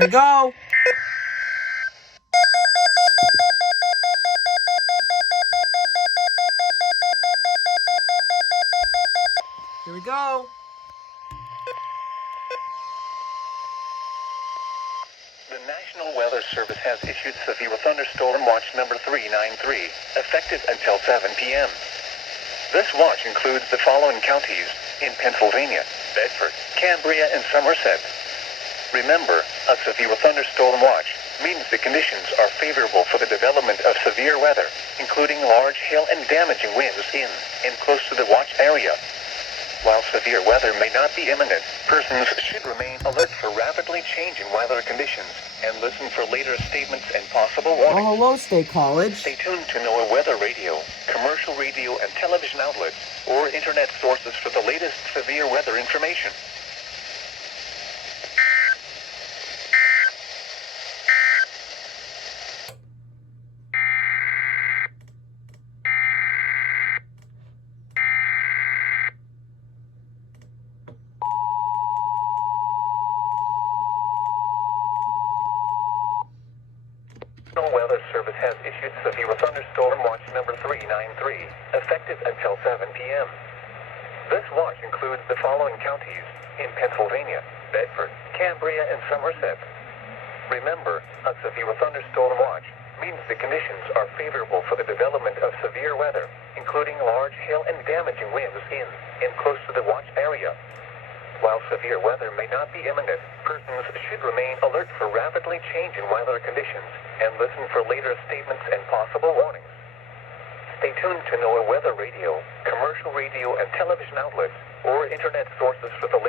Here we go. Here we go. The National Weather Service has issued severe thunderstorm watch number 393, effective until 7 p.m. This watch includes the following counties in Pennsylvania: Bedford, Cambria, and Somerset. Remember, a severe thunderstorm watch means the conditions are favorable for the development of severe weather, including large hail and damaging winds in and close to the watch area. While severe weather may not be imminent, persons should remain alert for rapidly changing weather conditions and listen for later statements and possible warnings. Oh, hello, State College. Stay tuned to NOAA weather radio, commercial radio and television outlets, or internet sources for the latest severe weather information. National Weather Service has issued severe thunderstorm watch number 393, effective until 7 p.m. This watch includes the following counties in Pennsylvania: Bedford, Cambria, and Somerset. Remember, a severe thunderstorm watch means the conditions are favorable for the development of severe weather, including large hail and damaging winds in and close to the watch area. While severe weather may not be imminent, persons should remain alert for rapidly changing weather conditions and listen for later statements and possible warnings. Stay tuned to NOAA weather radio, commercial radio and television outlets, or internet sources for the